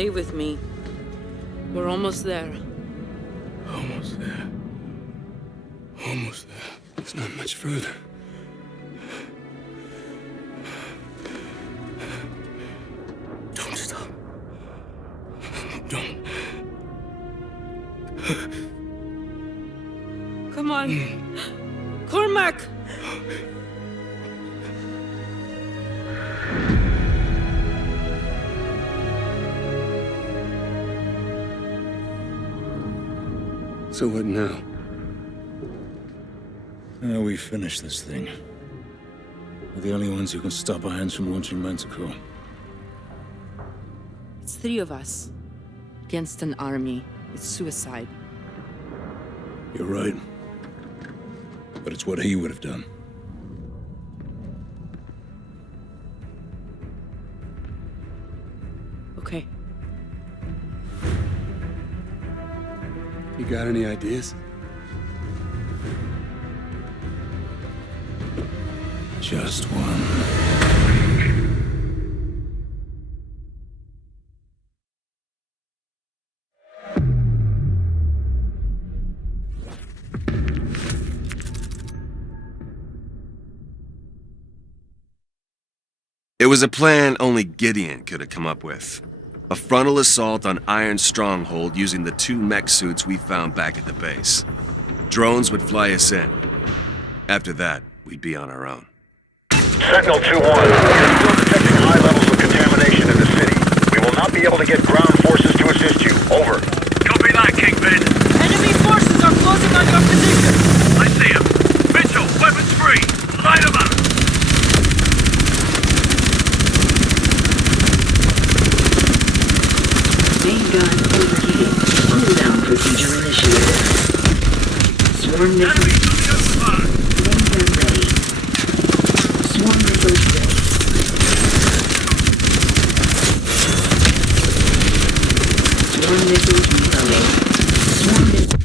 Stay with me. We're almost there. Almost there. Almost there. It's not much further. Don't stop. Don't. Come on. Cormac! So what now? Now we finish this thing. We're the only ones who can stop Irons from launching Manticore. It's 3 of us. Against an army. It's suicide. You're right. But it's what he would have done. Okay. You got any ideas? Just one. It was a plan only Gideon could have come up with. A frontal assault on Iron's stronghold using the 2 mech suits we found back at the base. Drones would fly us in. After that, we'd be on our own. Sentinel 2-1, we are still detecting high levels of contamination in the city. We will not be able to get ground forces to assist you. Over. Copy that, Kingpin. Enemy forces are closing on your position! I see him. Mitchell, weapons free. Light him up. Main gun overheating. Cool down procedure initiated. Swarm missiles. Enemies on the open bar. Main gun ready. Swarm missiles ready. Swarm missiles reloading. Swarm missiles.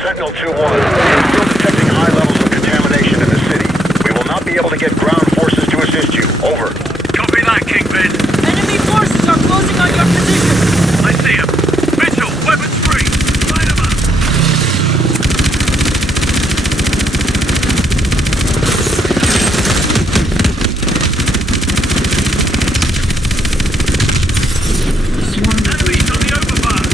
Sentinel 2-1, we are still detecting high levels of contamination in the city. We will not be able to get ground forces to assist you. Over. Copy that, Kingpin. Enemy forces are closing on your position! I see him. Mitchell, weapons free. Light him up. Swarm missiles. Enemies on the open bar.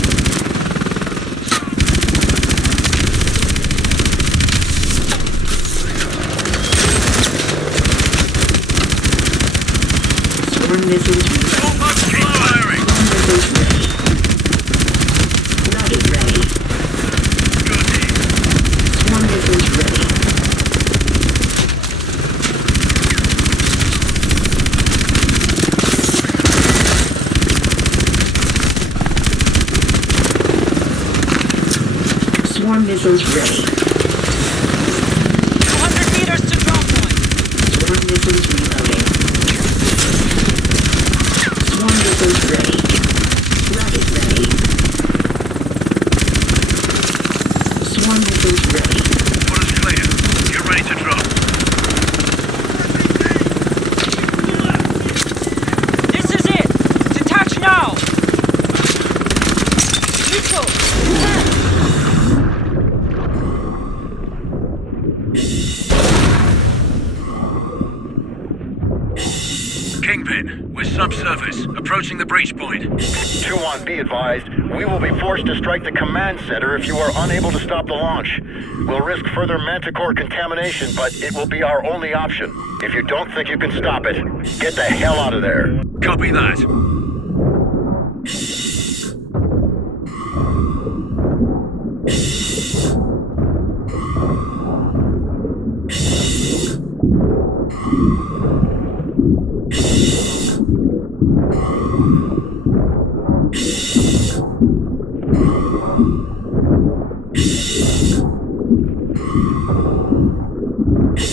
Swarm missiles ready. Almost keep firing. Swarm missiles ready. Rocket ready. Good hit. Swarm missiles ready. Swarm missiles ready. 200 meters to drop point! Swarm missiles reloading. Swarm missiles ready. Rocket ready. Swarm missiles ready. Water's clear. Get ready to drop. This is it! Detach now! Mitchell! Kingpin, we're subsurface, approaching the breach point. 2-1, be advised, we will be forced to strike the command center if you are unable to stop the launch. We'll risk further Manticore contamination, but it will be our only option. If you don't think you can stop it, get the hell out of there. Copy that.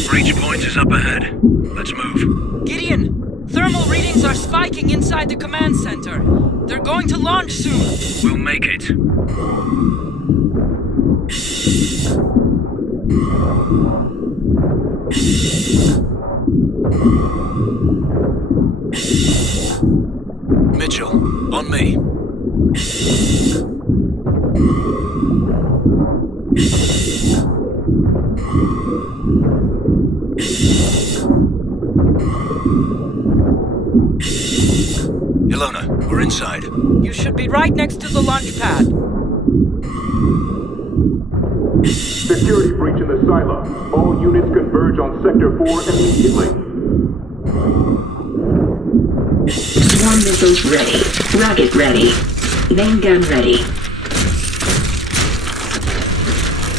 Breach point is up ahead. Let's move. Gideon! Thermal readings are spiking inside the command center. They're going to launch soon. We'll make it. Mitchell, on me. Ilona, we're inside. You should be right next to the launch pad. Security breach in the silo. All units converge on Sector 4 immediately. Swarm missiles ready. Rocket ready. Main gun ready.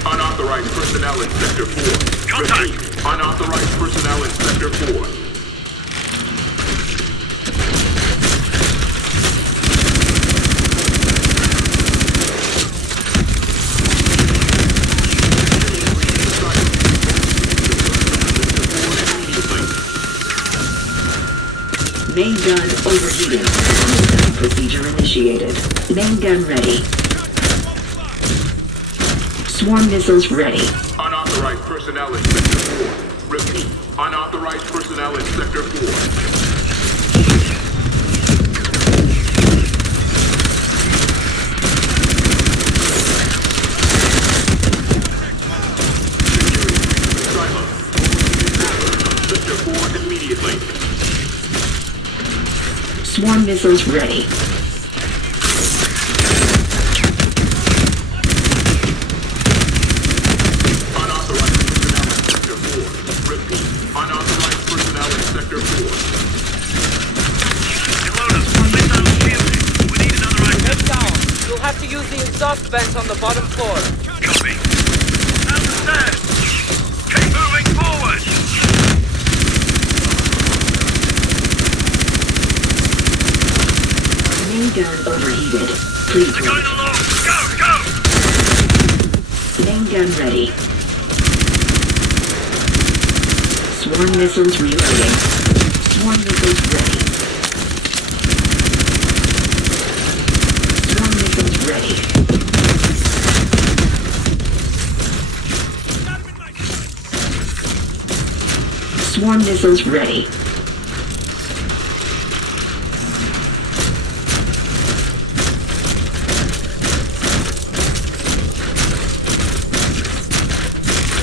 Unauthorized personnel in Sector 4. Contact! Repeat. Unauthorized personnel in Sector 4. Main gun overheating. Cooldown procedure initiated. Main gun ready. Swarm missiles ready. Unauthorized personnel in Sector 4. Repeat. Unauthorized personnel in Sector 4. Sector 4 immediately. Swarm missiles ready. Unauthorized personnel in Sector 4. Repeat. Unauthorized personnel in Sector 4. Ilona, missile shielding. We need another Head access. down. You'll have to use the exhaust vents on the bottom floor. Copy. Understand. Keep moving forward. Main gun overheated. Please They're going wait. along. Go, go! Main gun ready. Swarm missiles reloading. Swarm missiles ready. Swarm missiles ready. Swarm missiles ready.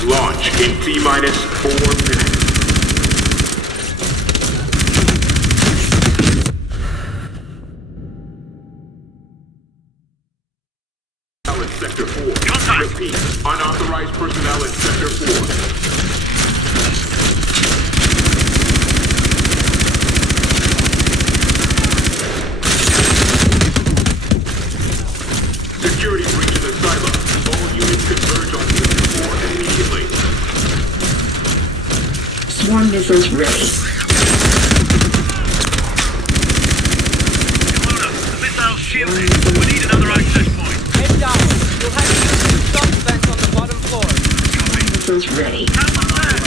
Launch in T-minus 4 minutes. In Sector 4. Contact. Repeat. Unauthorized personnel in Sector 4. Security breach in the silo. All units converge on Sector 4 immediately. Swarm missiles ready. Ilona, the missile shielding. We need another access point. Head down. You'll have to use the exhaust vents on the bottom floor. Copy. Missiles ready. Understand.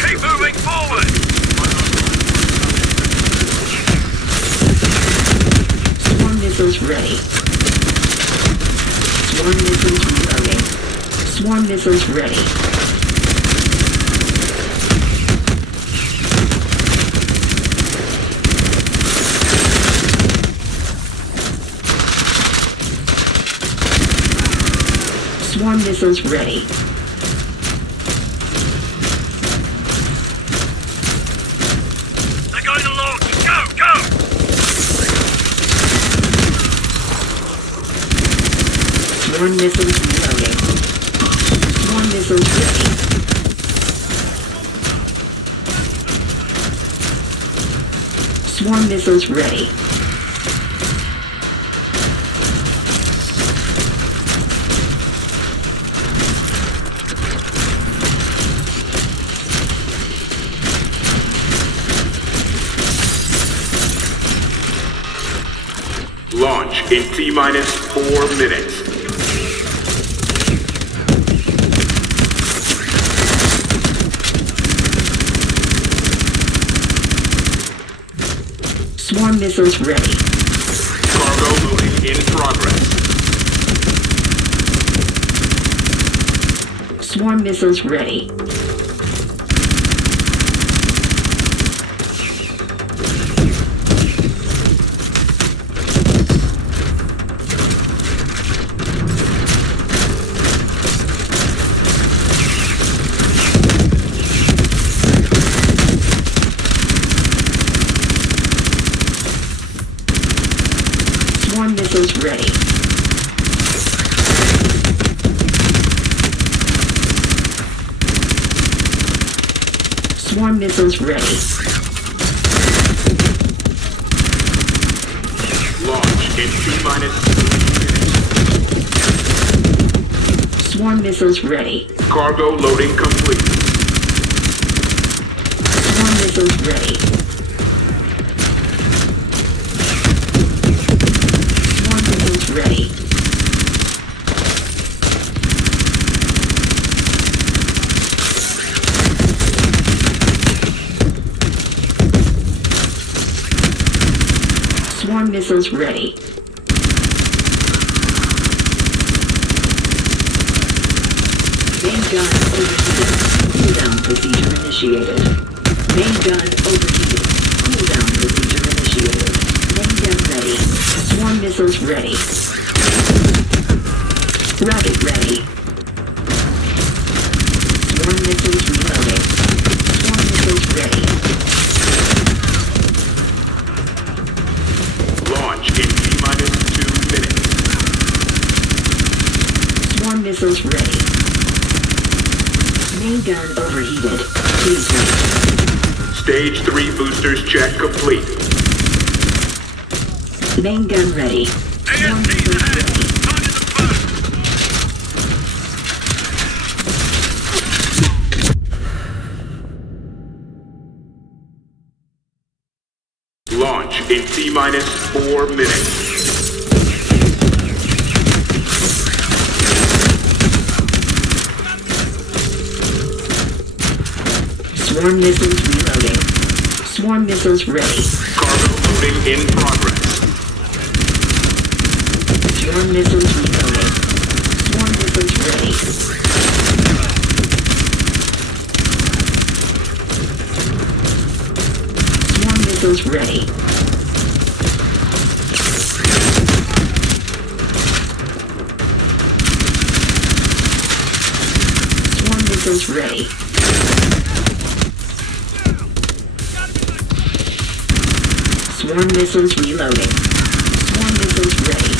Keep moving forward. Swarm missiles ready. Swarm missiles reloading. Swarm missiles ready. Swarm missiles ready. They're going along. Go, go! Swarm missiles reloading. Swarm missiles ready. Swarm missiles ready. Launch in T-minus 4 minutes. Swarm missiles ready. Cargo loading in progress. Swarm missiles ready. missiles ready. Swarm missiles ready. Launch in T-minus 2 minutes. Swarm missiles ready. Cargo loading complete. Swarm missiles ready. Swarm missiles ready. Swarm missiles ready. Main gun overheated. Cooldown procedure initiated. Main gun overheated. Cooldown procedure initiated. Main gun ready. Swarm missiles ready. Rocket ready. Swarm missiles reloading. Swarm missiles ready. Launch in T-minus 2 minutes. Swarm missiles ready. Main gun overheated. Please wait. Stage 3 boosters check complete. Main gun ready. Swarm missiles ready. Target them first. Launch in T-minus 4 minutes. Swarm missiles reloading. Swarm missiles ready. Cargo loading in progress. Swarm missiles reloading. Swarm missiles ready. Swarm missiles ready. Swarm missiles ready. Swarm missiles reloading. Swarm missiles ready.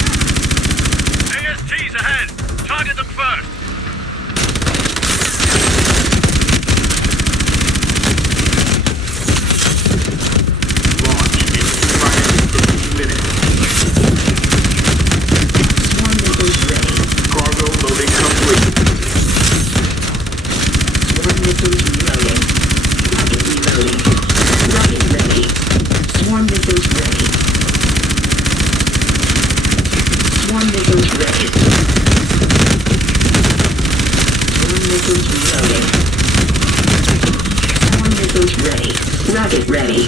AST's ahead. Target them first. Launch in T-minus 3 minutes. Swarm missiles ready. Cargo loading complete. Swarm missiles reloading. Rocket reloading. Rocket ready. Swarm missiles ready. Swarm missiles ready. Swarm missiles reloading. Swarm missiles ready. Rocket ready.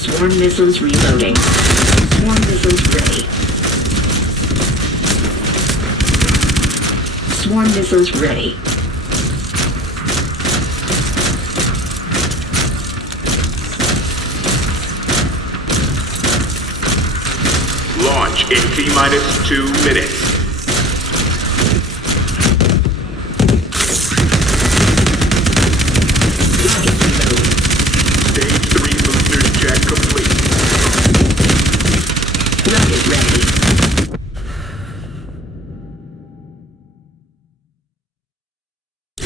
Swarm missiles reloading. Swarm missiles ready. Swarm missiles ready. Launch in T-minus 2 minutes. Rocket reloading. Stage 3 boosters check complete. Rocket ready.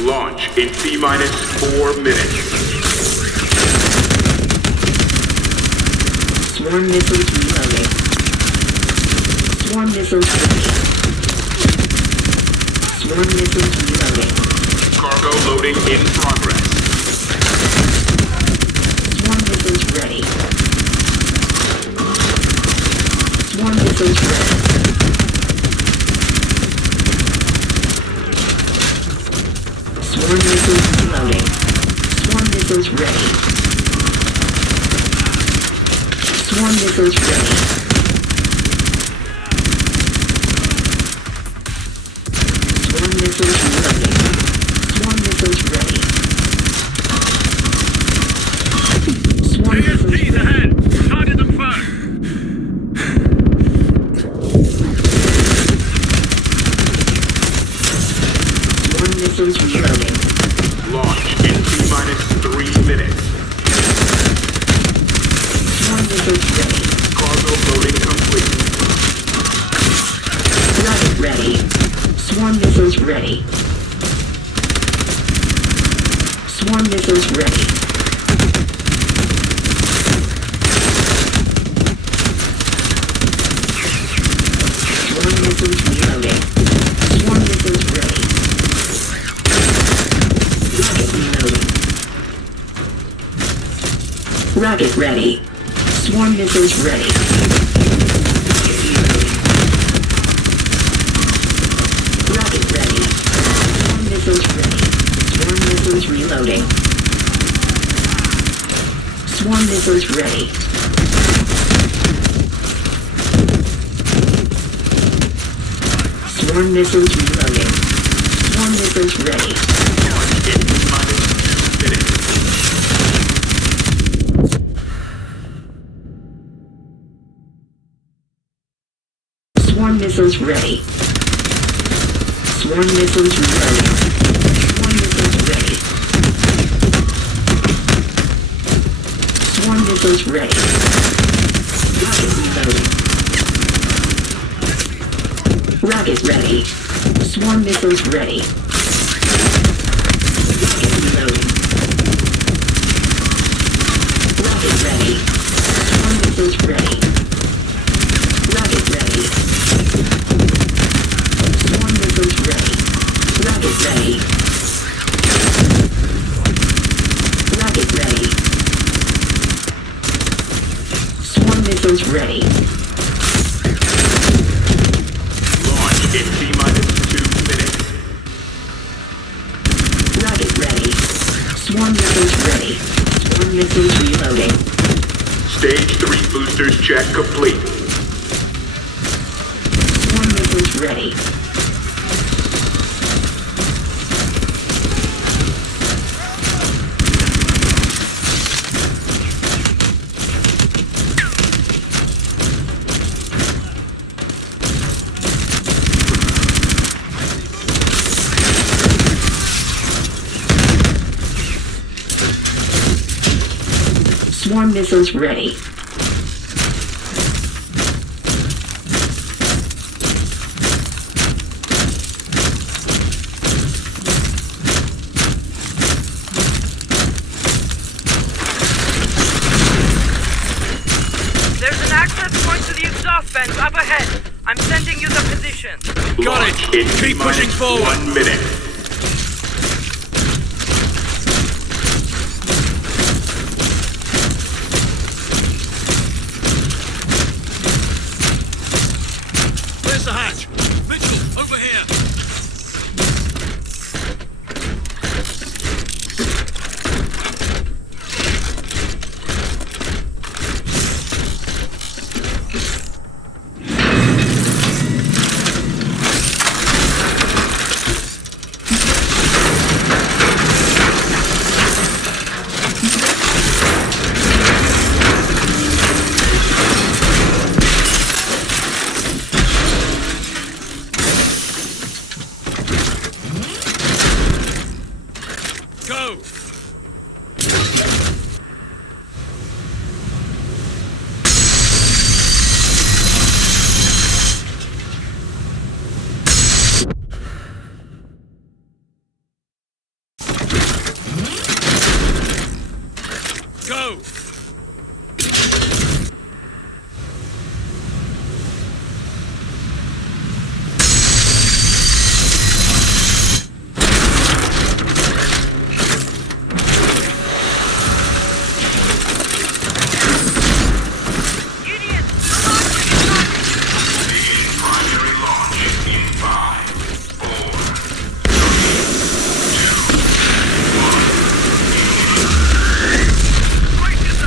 Launch in T-minus 4 minutes. Swarm missiles reloading. Swarm missiles ready. Swarm missiles reloading. Cargo loading in progress. Swarm missiles ready. Swarm missiles ready. Swarm missiles reloading. Swarm missiles ready. Swarm missiles ready. Swarm missiles reloading. Swarm missiles ready. Swarm missiles AST's ready. ahead. Target them first. missiles reloading. Launch in T-minus 3 minutes. Swarm missiles ready. Cargo loading complete. Rocket ready. Swarm missiles ready. Swarm missiles ready. Swarm missiles reloading. Swarm missiles ready. Rocket reloading. Rocket ready. Swarm missiles ready. Rocket ready. Swarm missiles ready. Swarm missiles reloading. Swarm missiles ready. Swarm missiles reloading. Swarm missiles ready. Launch in T-minus 2 minutes. Swarm missiles ready. Swarm missiles reloading. Swarm missiles ready. Swarm missiles ready. Rocket reloading. Rocket ready. Swarm missiles ready. Rocket reloading. Rocket ready. Swarm missiles ready. Rocket ready. Swarm missiles ready. Rocket ready. Rocket ready. Swarm missiles ready. Launch in T-minus 2 minutes. Rocket ready. Swarm missiles ready. Swarm missiles reloading. Stage 3 boosters check complete. Swarm missiles ready. Swarm missiles ready. There's an access point to the exhaust vents up ahead. I'm sending you the position. Got it. Launch in Keep pushing T-minus forward. 1 minute. Where's the hatch? Mitchell, over here. Go! Go! Primary launch in 5, 4, 3, 2, 1.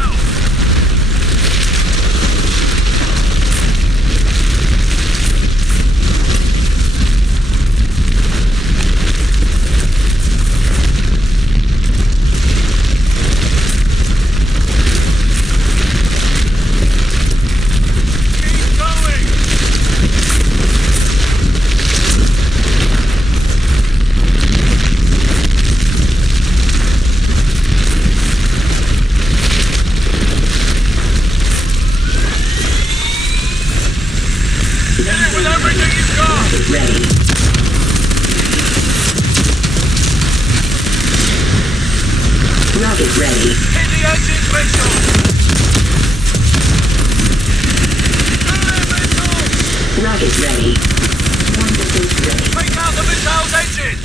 appropriate. Take out the missile's engine!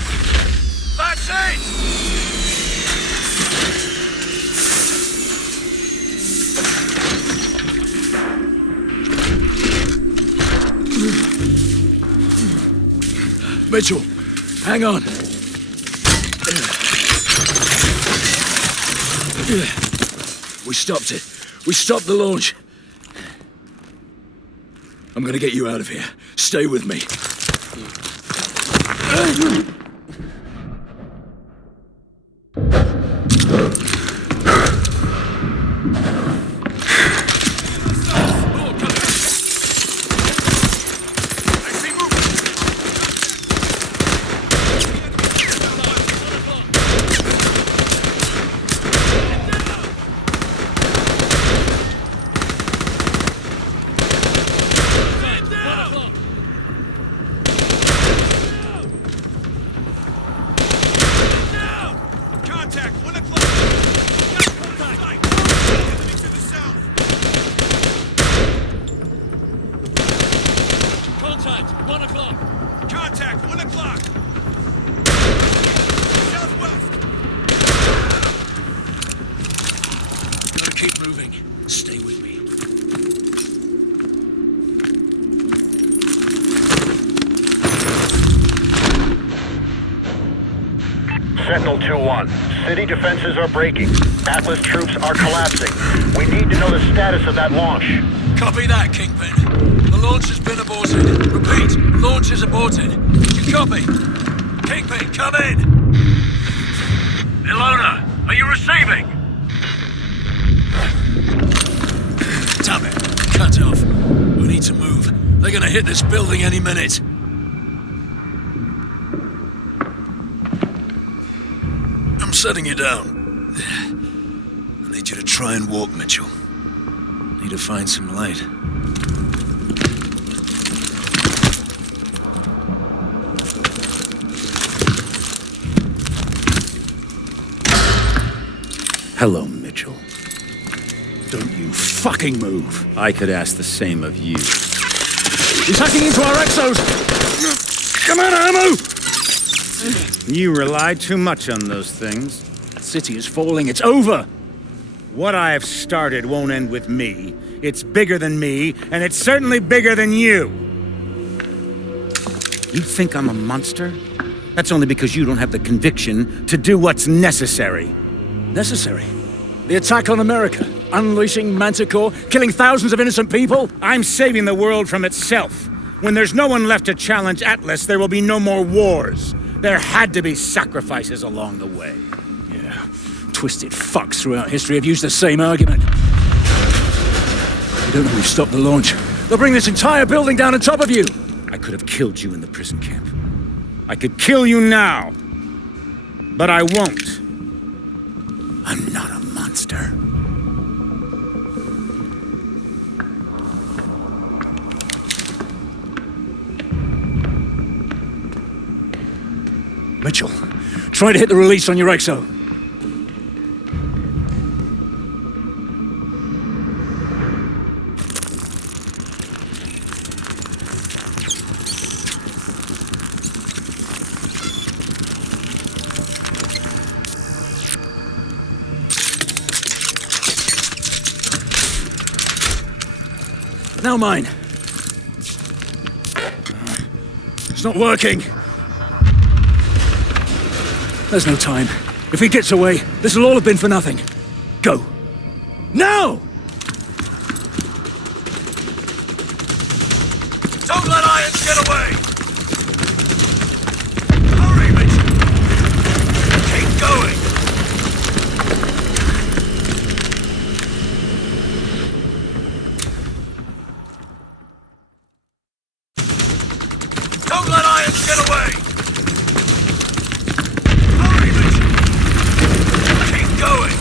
That's it! Mitchell, hang on. We stopped it. We stopped the launch. I'm gonna get you out of here. Stay with me. Sentinel 2-1. City defenses are breaking. Atlas troops are collapsing. We need to know the status of that launch. Copy that, Kingpin. The launch has been aborted. Repeat, launch is aborted. You copy? Kingpin, come in! Ilona, are you receiving? Damn it. Cut off. We need to move. They're gonna hit this building any minute. I'm setting you down. I need you to try and walk, Mitchell. Need to find some light. Hello, Mitchell. Don't you fucking move. I could ask the same of you. He's hacking into our exos! Come on, ammo! You rely too much on those things. The city is falling, it's over! What I have started won't end with me. It's bigger than me, and it's certainly bigger than you. You think I'm a monster? That's only because you don't have the conviction to do what's necessary. Necessary? The attack on America, unleashing Manticore, killing thousands of innocent people? I'm saving the world from itself. When there's no one left to challenge Atlas, there will be no more wars. There had to be sacrifices along the way. Yeah, twisted fucks throughout history have used the same argument. You don't know we've stopped the launch. They'll bring this entire building down on top of you! I could have killed you in the prison camp. I could kill you now. But I won't. I'm not a monster. Mitchell, try to hit the release on your exo. Now mine. It's not working. There's no time. If he gets away, this will all have been for nothing. Go. Now! Don't let Irons get away! Hurry, Mitchell! Keep going! Don't let Irons get away! Hurry, Mitchell! Keep going!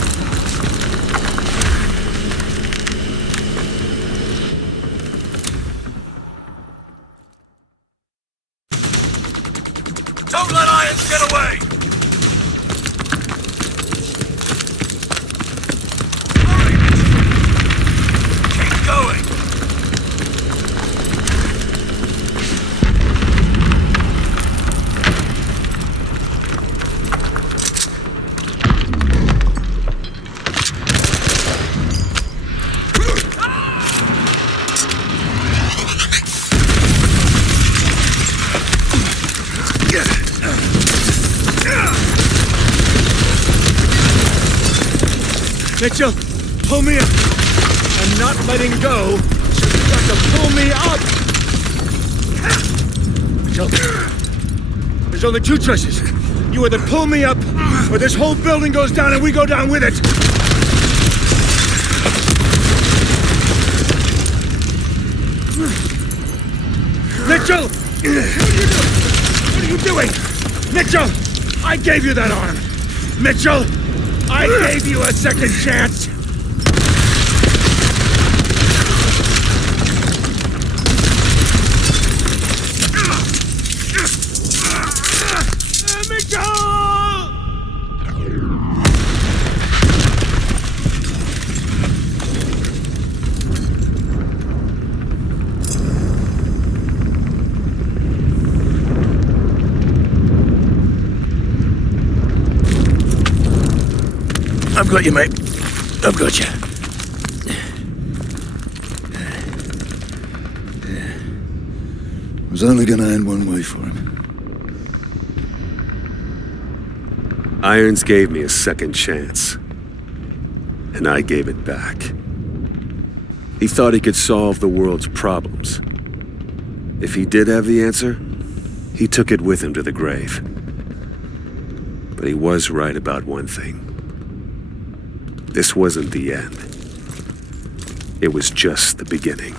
Don't let Irons get away! Hurry, Mitchell! Keep going! Mitchell, pull me up. I'm not letting go. You got to pull me up. Mitchell, there's only two choices. You either pull me up, or this whole building goes down and we go down with it. Mitchell! What are you doing? Mitchell! I gave you that arm! Mitchell! I gave you a second chance! I've got you, mate. I've got you. It was only gonna end one way for him. Irons gave me a second chance, and I gave it back. He thought he could solve the world's problems. If he did have the answer, he took it with him to the grave. But he was right about one thing. This wasn't the end. It was just the beginning.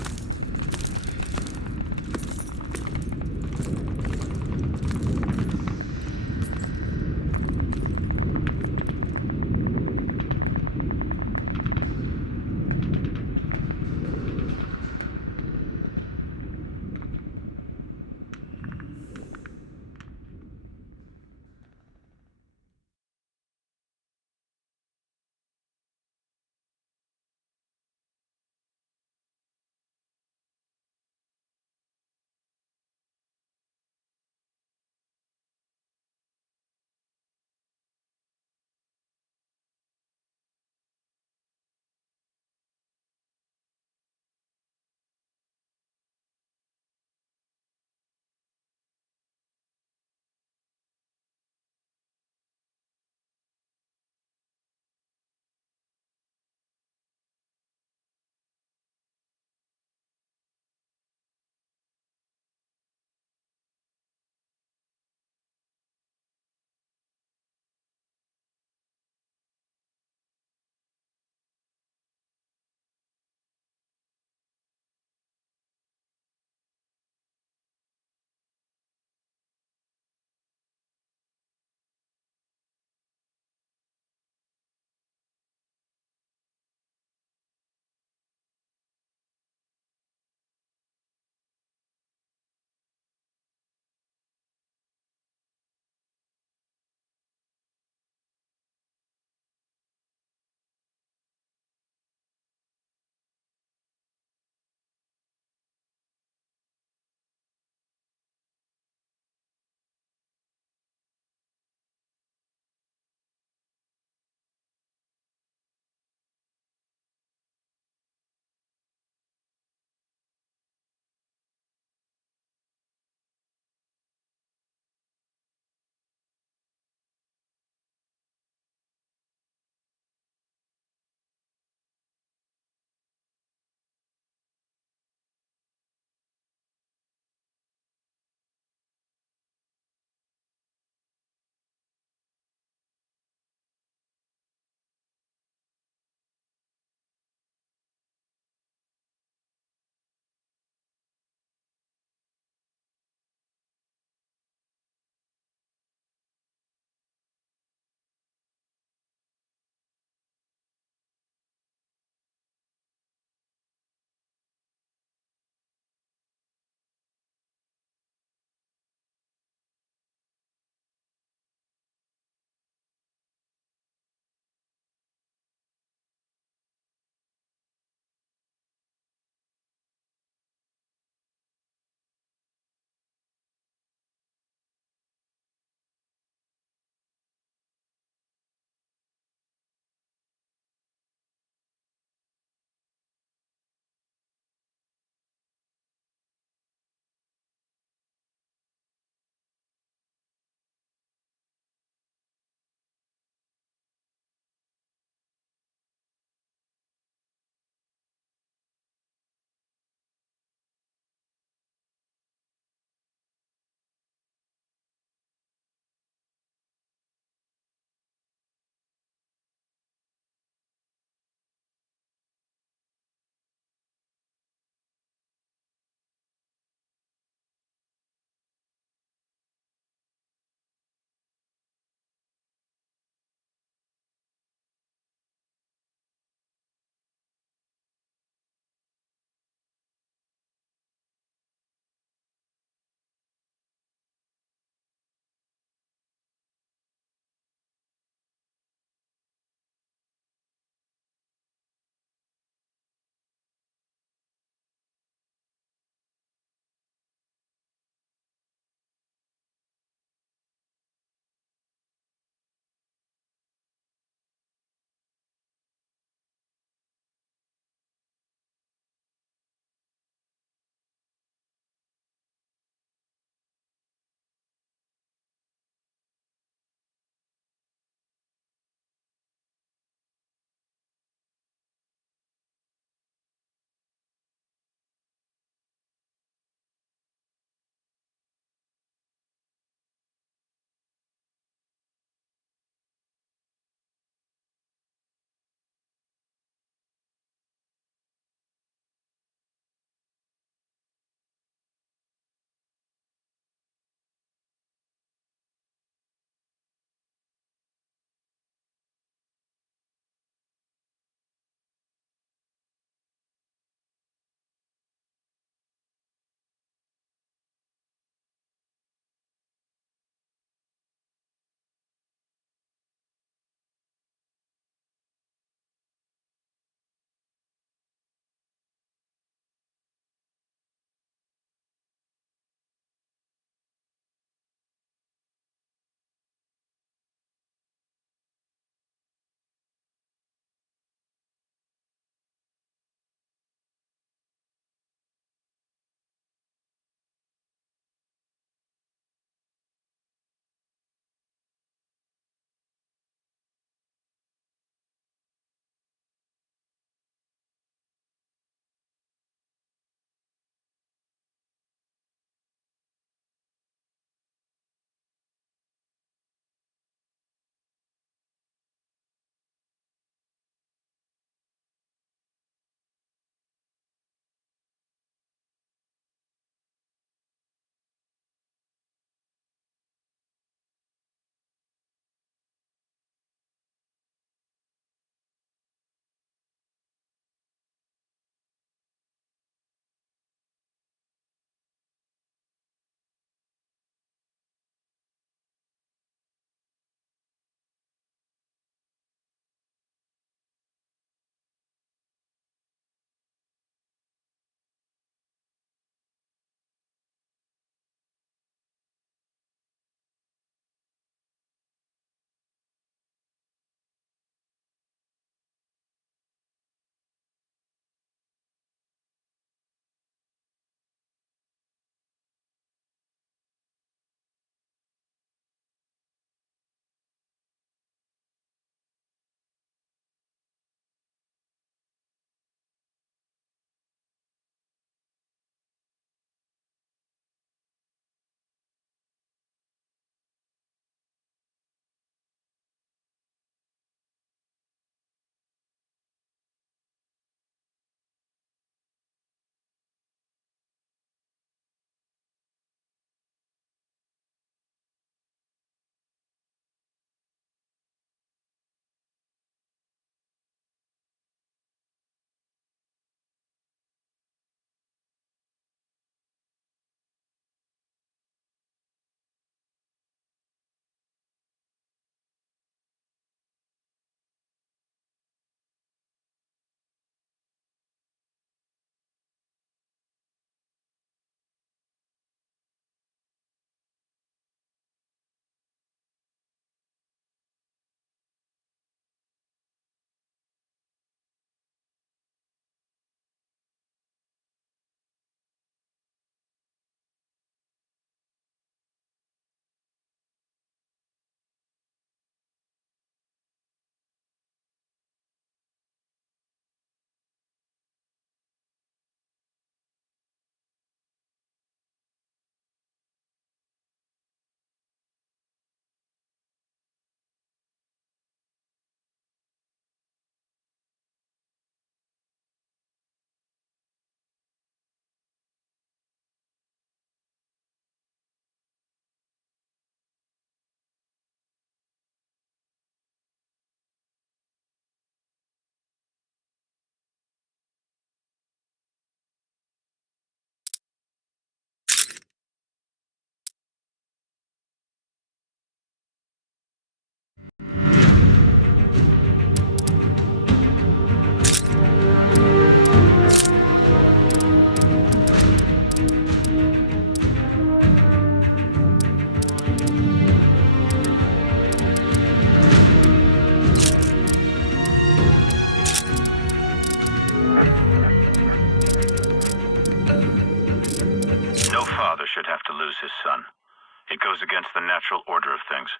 goes against the natural order of things.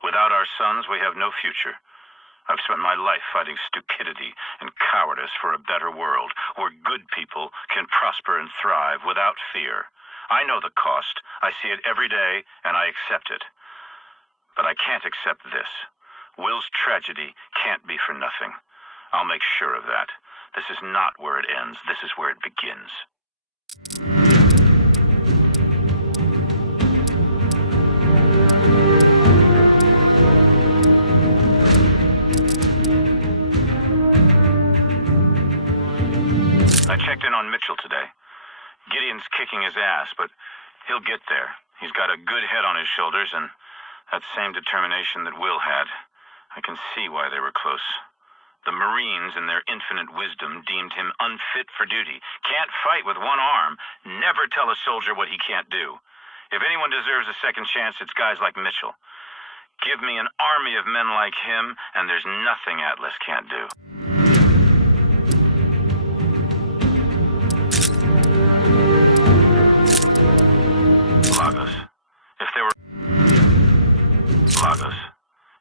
Without our sons, we have no future. I've spent my life fighting stupidity and cowardice for a better world, where good people can prosper and thrive without fear. I know the cost. I see it every day, and I accept it. But I can't accept this. Will's tragedy can't be for nothing. I'll make sure of that. This is not where it ends. This is where it begins. I checked in on Mitchell today. Gideon's kicking his ass, but he'll get there. He's got a good head on his shoulders, and that same determination that Will had. I can see why they were close. The Marines, in their infinite wisdom, deemed him unfit for duty. Can't fight with one arm. Never tell a soldier what he can't do. If anyone deserves a second chance, it's guys like Mitchell. Give me an army of men like him, and there's nothing Atlas can't do.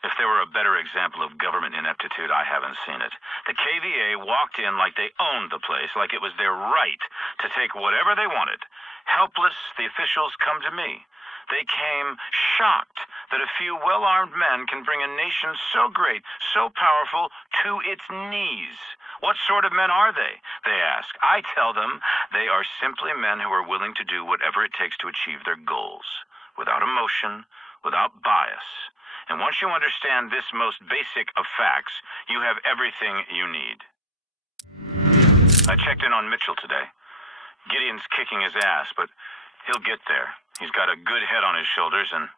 If there were a better example of government ineptitude, I haven't seen it. The KVA walked in like they owned the place, like it was their right to take whatever they wanted. Helpless, the officials come to me. They came shocked that a few well-armed men can bring a nation so great, so powerful, to its knees. What sort of men are they? They ask. I tell them they are simply men who are willing to do whatever it takes to achieve their goals, without emotion, without bias. And once you understand this most basic of facts, you have everything you need. I checked in on Mitchell today. Gideon's kicking his ass, but he'll get there. He's got a good head on his shoulders, and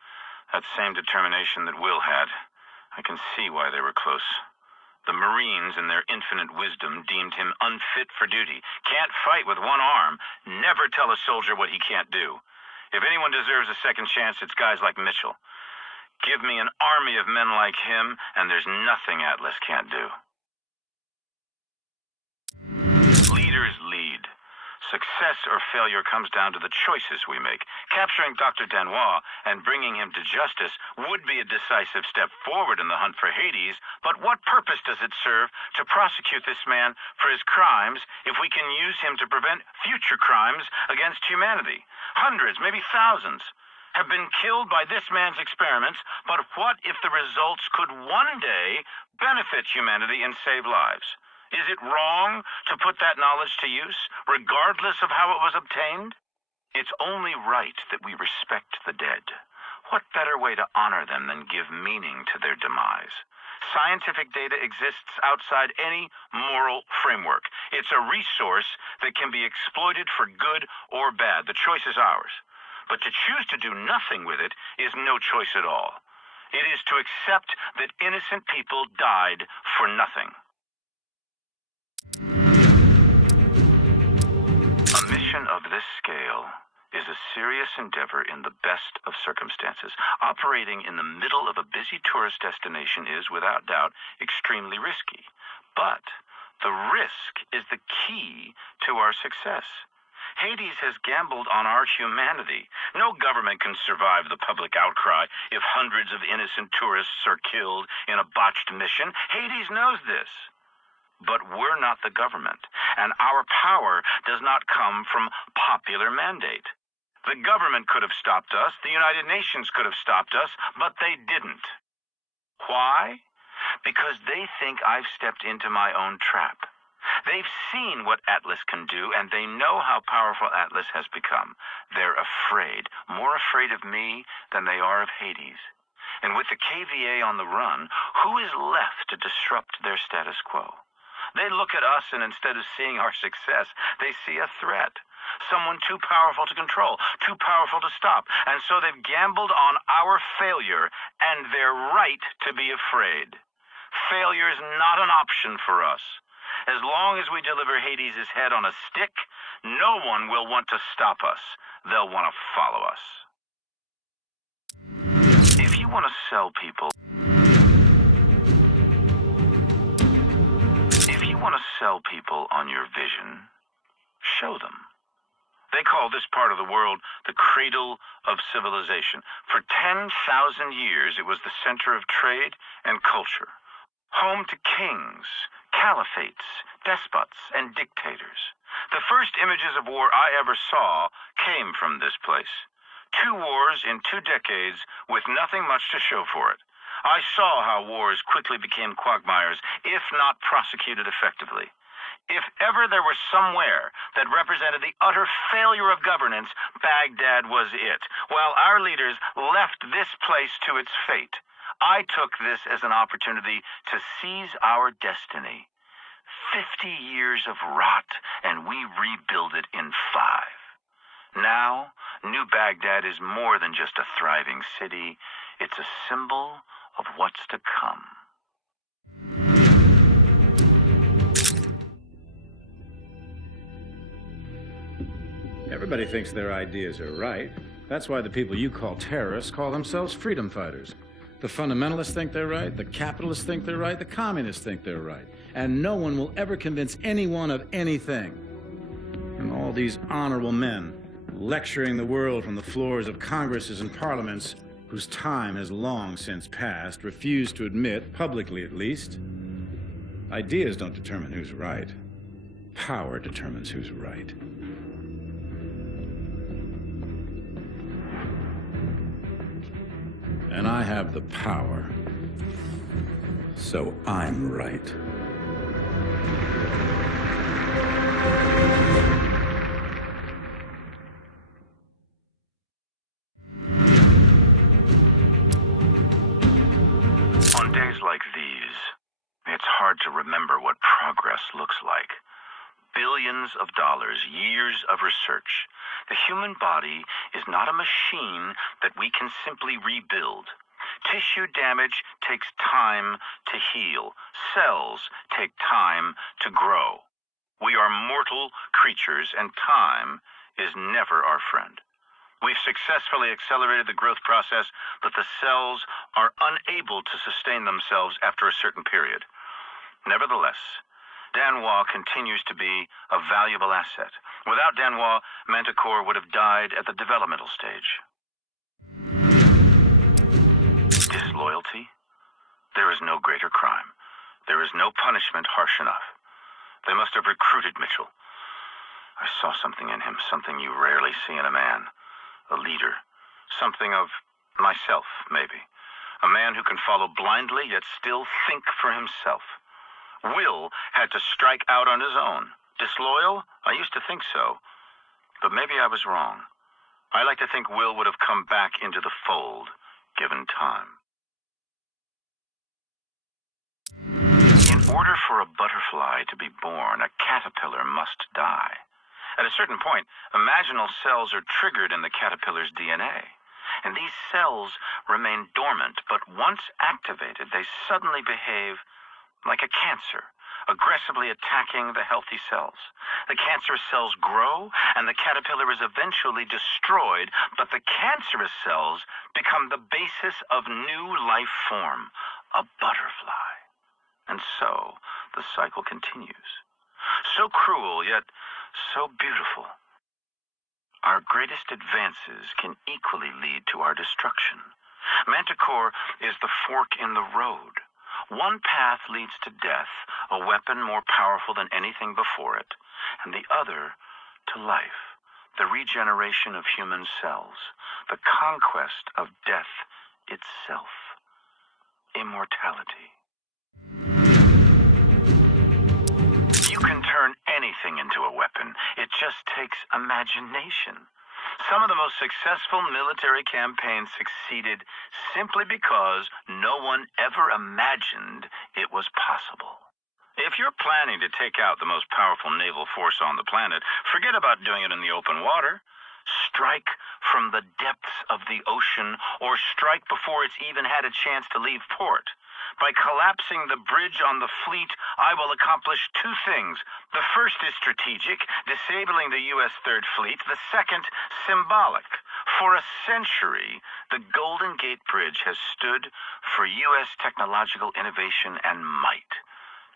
that same determination that Will had. I can see why they were close. The Marines, in their infinite wisdom, deemed him unfit for duty. Can't fight with one arm. Never tell a soldier what he can't do. If anyone deserves a second chance, it's guys like Mitchell. Give me an army of men like him, and there's nothing Atlas can't do. Leaders lead. Success or failure comes down to the choices we make. Capturing Dr. Danois and bringing him to justice would be a decisive step forward in the hunt for Hades, but what purpose does it serve to prosecute this man for his crimes if we can use him to prevent future crimes against humanity? Hundreds, maybe thousands, have been killed by this man's experiments, but what if the results could one day benefit humanity and save lives? Is it wrong to put that knowledge to use, regardless of how it was obtained? It's only right that we respect the dead. What better way to honor them than give meaning to their demise? Scientific data exists outside any moral framework. It's a resource that can be exploited for good or bad. The choice is ours. But to choose to do nothing with it is no choice at all. It is to accept that innocent people died for nothing. A mission of this scale is a serious endeavor in the best of circumstances. Operating in the middle of a busy tourist destination is, without doubt, extremely risky. But the risk is the key to our success. Hades has gambled on our humanity. No government can survive the public outcry if hundreds of innocent tourists are killed in a botched mission. Hades knows this. But we're not the government, and our power does not come from popular mandate. The government could have stopped us, the United Nations could have stopped us, but they didn't. Why? Because they think I've stepped into my own trap. They've seen what Atlas can do, and they know how powerful Atlas has become. They're afraid, more afraid of me than they are of Hades. And with the KVA on the run, who is left to disrupt their status quo? They look at us, and instead of seeing our success, they see a threat. Someone too powerful to control, too powerful to stop. And so they've gambled on our failure, and they're right to be afraid. Failure is not an option for us. As long as we deliver Hades' head on a stick, no one will want to stop us. They'll want to follow us. If you want to sell people... on your vision, show them. They call this part of the world the cradle of civilization. For 10,000 years, it was the center of trade and culture, home to kings, caliphates, despots, and dictators. The first images of war I ever saw came from this place. 2 wars in 2 decades with nothing much to show for it. I saw how wars quickly became quagmires, if not prosecuted effectively. If ever there was somewhere that represented the utter failure of governance, Baghdad was it. While our leaders left this place to its fate, I took this as an opportunity to seize our destiny. 50 years of rot, and we rebuild it in 5. Now, New Baghdad is more than just a thriving city. It's a symbol of what's to come. Everybody thinks their ideas are right. That's why the people you call terrorists call themselves freedom fighters. The fundamentalists think they're right, the capitalists think they're right, the communists think they're right. And no one will ever convince anyone of anything. And all these honorable men lecturing the world from the floors of congresses and parliaments whose time has long since passed refuse to admit, publicly at least, ideas don't determine who's right. Power determines who's right. And I have the power, so I'm right. On days like these, it's hard to remember what progress looks like. Billions of dollars, years of research. The human body is not a machine that we can simply rebuild. Tissue damage takes time to heal. Cells take time to grow. We are mortal creatures, and time is never our friend. We've successfully accelerated the growth process, but the cells are unable to sustain themselves after a certain period. Nevertheless, Danois continues to be a valuable asset. Without Danois, Manticore would have died at the developmental stage. Disloyalty? There is no greater crime. There is no punishment harsh enough. They must have recruited Mitchell. I saw something in him, something you rarely see in a man. A leader. Something of myself, maybe. A man who can follow blindly, yet still think for himself. Will had to strike out on his own. Disloyal? I used to think so. But maybe I was wrong. I like to think Will would have come back into the fold, given time. In order for a butterfly to be born, a caterpillar must die. At a certain point, imaginal cells are triggered in the caterpillar's DNA. And these cells remain dormant, but once activated, they suddenly behave like a cancer, aggressively attacking the healthy cells. The cancerous cells grow, and the caterpillar is eventually destroyed, but the cancerous cells become the basis of new life form, a butterfly. And so, the cycle continues. So cruel, yet so beautiful. Our greatest advances can equally lead to our destruction. Manticore is the fork in the road. One path leads to death, a weapon more powerful than anything before it, and the other to life, the regeneration of human cells, the conquest of death itself, immortality. You can turn anything into a weapon. It just takes imagination. Some of the most successful military campaigns succeeded simply because no one ever imagined it was possible. If you're planning to take out the most powerful naval force on the planet, forget about doing it in the open water. Strike from the depths of the ocean, or strike before it's even had a chance to leave port. By collapsing the bridge on the fleet, I will accomplish 2 things. The first is strategic, disabling the U.S. Third Fleet. The second, symbolic. For a century, the Golden Gate Bridge has stood for U.S. technological innovation and might.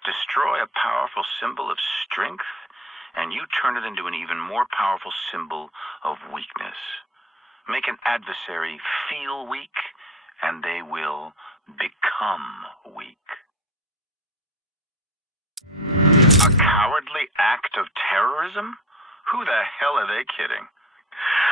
Destroy a powerful symbol of strength, and you turn it into an even more powerful symbol of weakness. Make an adversary feel weak, and they will become weak. A cowardly act of terrorism? Who the hell are they kidding?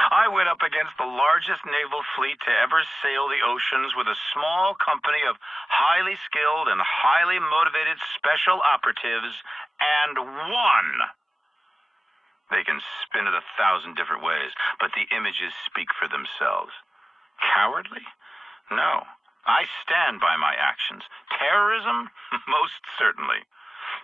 I went up against the largest naval fleet to ever sail the oceans with a small company of highly skilled and highly motivated special operatives, and won. They can spin it 1,000 different ways, but the images speak for themselves. Cowardly? No. I stand by my actions. Terrorism? Most certainly.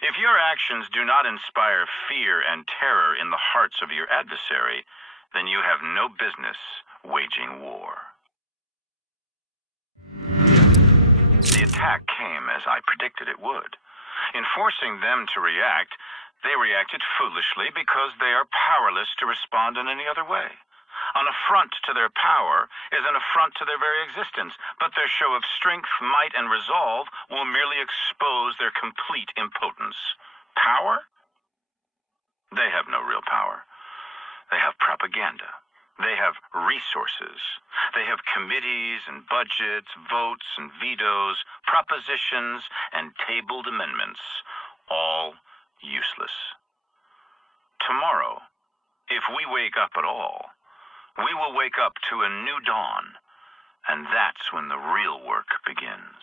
If your actions do not inspire fear and terror in the hearts of your adversary, then you have no business waging war. The attack came as I predicted it would. In forcing them to react, they reacted foolishly because they are powerless to respond in any other way. An affront to their power is an affront to their very existence, but their show of strength, might, and resolve will merely expose their complete impotence. Power? They have no real power. They have propaganda. They have resources. They have committees and budgets, votes and vetoes, propositions and tabled amendments, all useless. Tomorrow, if we wake up at all, we will wake up to a new dawn, and that's when the real work begins.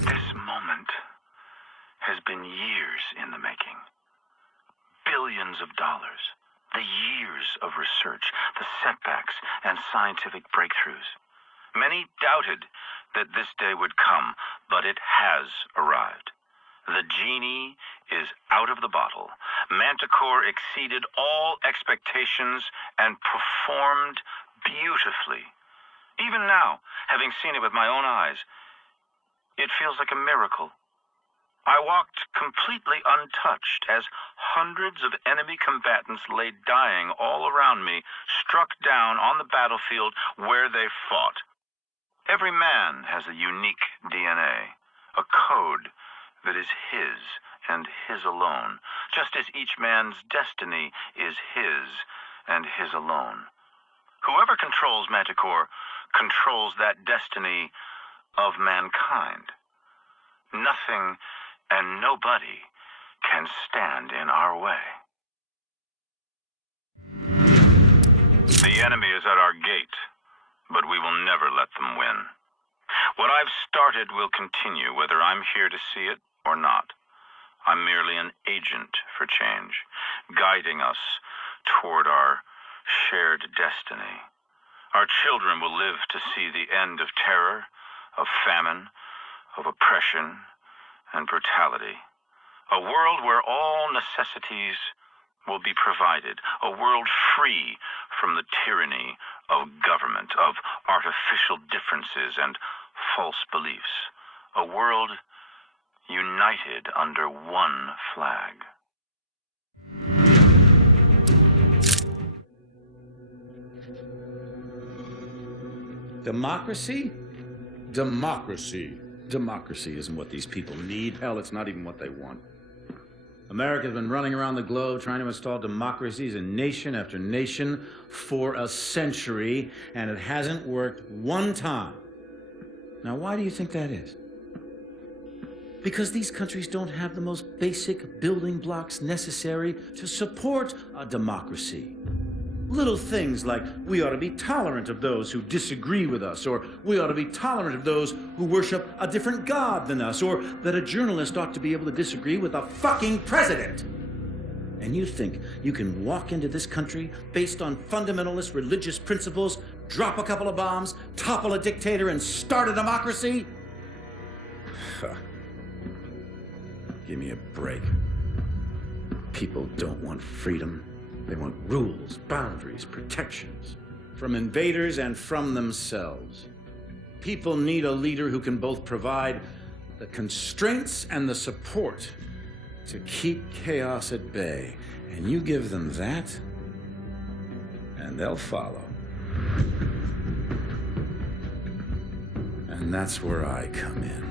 This moment has been years in the making. Billions of dollars, the years of research, the setbacks and scientific breakthroughs. Many doubted that this day would come, but it has arrived. The genie is out of the bottle. Manticore exceeded all expectations and performed beautifully. Even now, having seen it with my own eyes, it feels like a miracle. I walked completely untouched as hundreds of enemy combatants lay dying all around me, struck down on the battlefield where they fought. Every man has a unique DNA, a code that is his and his alone, just as each man's destiny is his and his alone. Whoever controls Manticore controls that destiny of mankind. Nothing and nobody can stand in our way. The enemy is at our gate, but we will never let them win. What I've started will continue, whether I'm here to see it or not. I'm merely an agent for change, guiding us toward our shared destiny. Our children will live to see the end of terror, of famine, of oppression, and brutality. A world where all necessities will be provided. A world free from the tyranny of government, of artificial differences and false beliefs. A world united under one flag. Democracy? Democracy. Democracy isn't what these people need. Hell, it's not even what they want. America's been running around the globe trying to install democracies in nation after nation for a century, and it hasn't worked one time. Now, why do you think that is? Because these countries don't have the most basic building blocks necessary to support a democracy. Little things like we ought to be tolerant of those who disagree with us, or we ought to be tolerant of those who worship a different god than us, or that a journalist ought to be able to disagree with a fucking president. And you think you can walk into this country based on fundamentalist religious principles, drop a couple of bombs, topple a dictator, and start a democracy? Give me a break. People don't want freedom. They want rules, boundaries, protections from invaders and from themselves. People need a leader who can both provide the constraints and the support to keep chaos at bay. And you give them that, and they'll follow. And that's where I come in.